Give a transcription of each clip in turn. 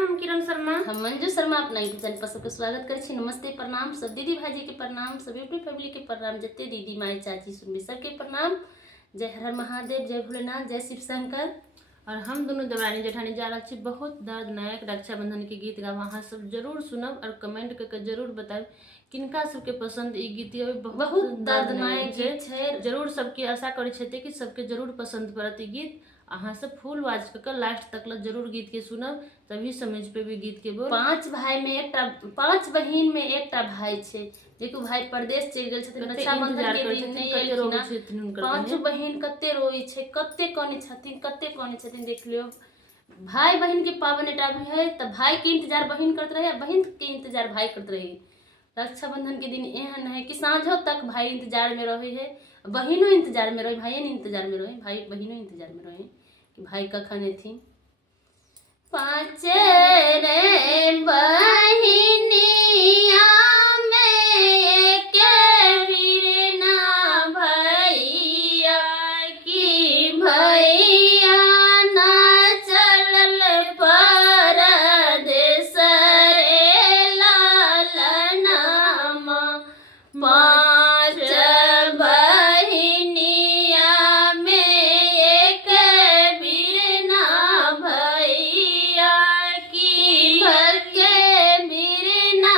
हम किरण शर्मा। हम मंजू शर्मा अपना यूट्यूब चैनल पर सबके स्वागत करे छी। नमस्ते प्रणाम सब दीदी भाई के प्रणाम, सब यूट्यूब फैमिली के प्रणाम, जते दीदी माई चाची सुनबी सबके प्रणाम। जय हर हर महादेव, जय भोलेनाथ, जय शिव शंकर। और हम दोनों देवरानी जेठानी जा रहा बहुत दर्दनायक रक्षाबंधन के गीत गावा। अहाँ सब जरूर सुनब और कमेंट करके जरूर बताएब किनका सबके पसंद ई गीत ये बहुत दर्दनायक गीत है। जरूर सबके आशा करे छे कि सबके जरूर पसंद पड़त ई गीत। अहाँ सब फुल वाच कर लास्ट तक जरूर गीत के सुनब, तभी समझ पे भी गीत के बोल। 5 भाई में एकटा, 5 बहिन में एकटा भाई छे, जेको भाई परदेश चल गेल छथिन, रक्षाबंधन के दिन नहीं एलखिन। 5 बहिन कते रोई छे, कते काने छथिन देख लियो। भाई बहन के पावन एटा भी है, त भाई के इंतजार बहन करत रहे, बहन के इंतजार भाई करत रहे। रक्षाबंधन के दिन एहन है कि साँझों तक भाई इंतजार में रहे है, बहनों इंतजार में रहे, भाई इंतजार में रहे, भाई बहनों इंतजार में रहे कि भाई कखन एथिन। 5 रे बहिनिया में के बिरना भैया की भैया ना चलल परदेस रे लालनामा। 5 बहिनिया में एक बिरना भैया की भगे बिरना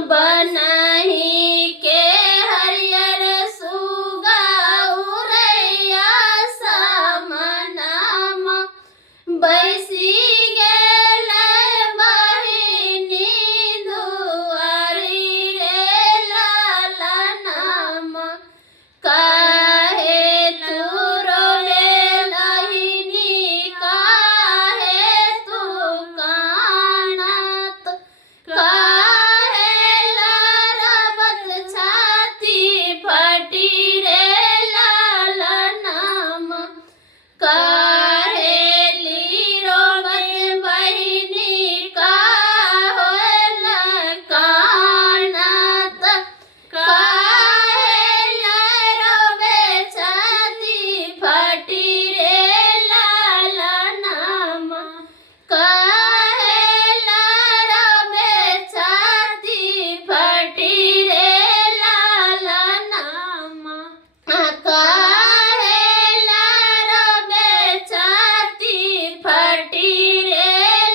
बनही के हरियर सुगा उरैया समनमा बैसी गेल बहिनी दुआरी रे लालनमा काहे तू रोवेलहिनी काहे तू कानत काहे लरबत छाती फटी रे लालनमा काहे रोबत बहिनी का होल कानत काहे रोबे छाती फटी रे लालनमा काहे रोबे छाती फटी रे लालनमा काहे रोबे छाती फटी रे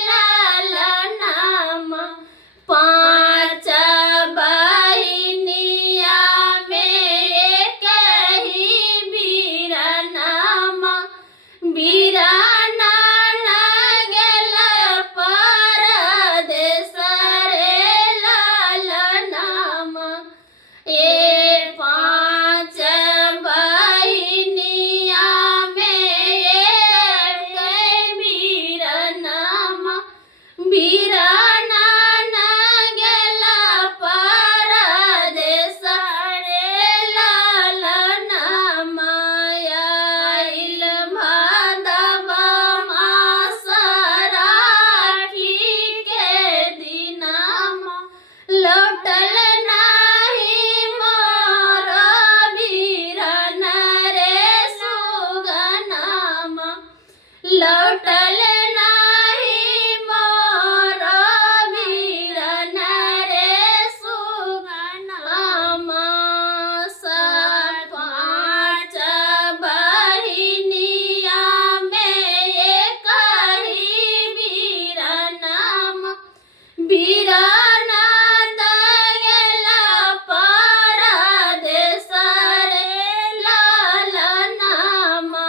लालनमा पाँच बहिनिया में एक ही बीरानामा बीराना ना गेल परदेस रे लालनमा ए पाँच बहिनिया में एक बीरानामा बीराना ना गेल परदेस रे लालनमा आइल भादव मास राखी के दिनमा लौटल नाही मोर बीरन रे सुगनमा लौटल नाही मोर बीरन रे सुगनमा पाँच बहिनिया में एक ही बीरनमा बीराना दगेल परदेस रे लालनमा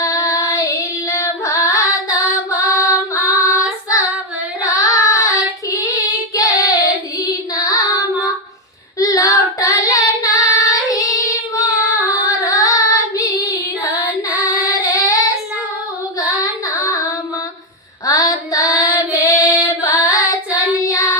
आइल भादव मास राखी के दिनमा लौटल नाही मोर बीरन रे सुगनमा अतबे बचनिया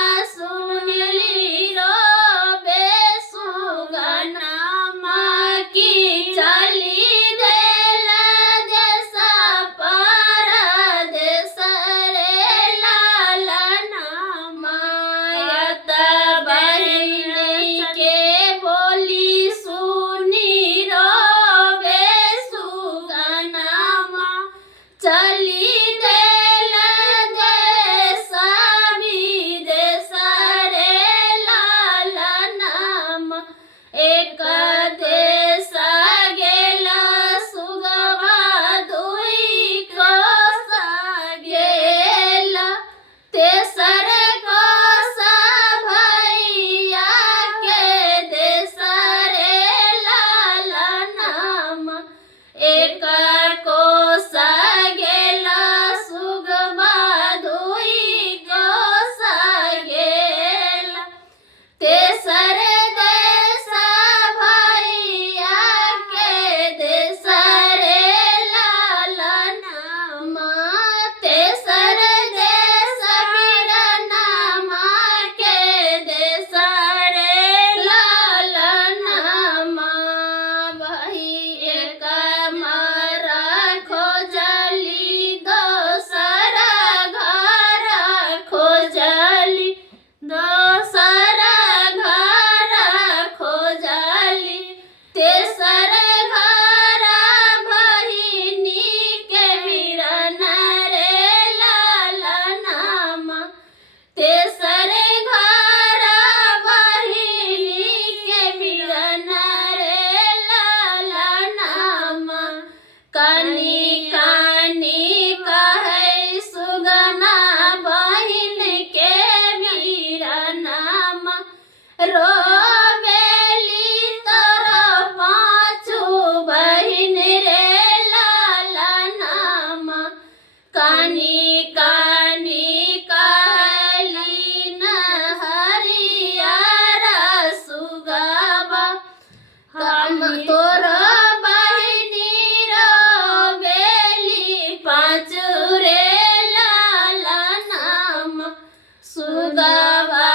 सुगवा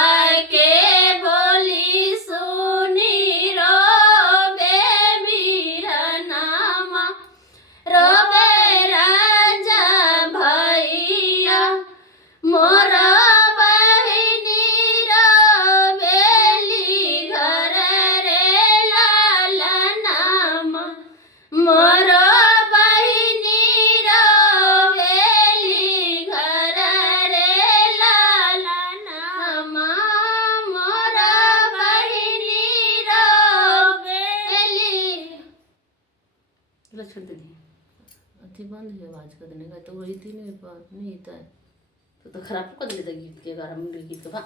के बोली सुनी रोबे बीरनामा रोबे राजा भैया मोर बहिनी रोबेली घर रे लालनामा मोर बहिनी रोबेली घर रे लालनामा मोर बहिनी रोबेली छोड़ दे अथी बंद है आवाज कर देने का तो वही थी नहीं नहीं था तो खराब कर देता गीत के गाना गीत का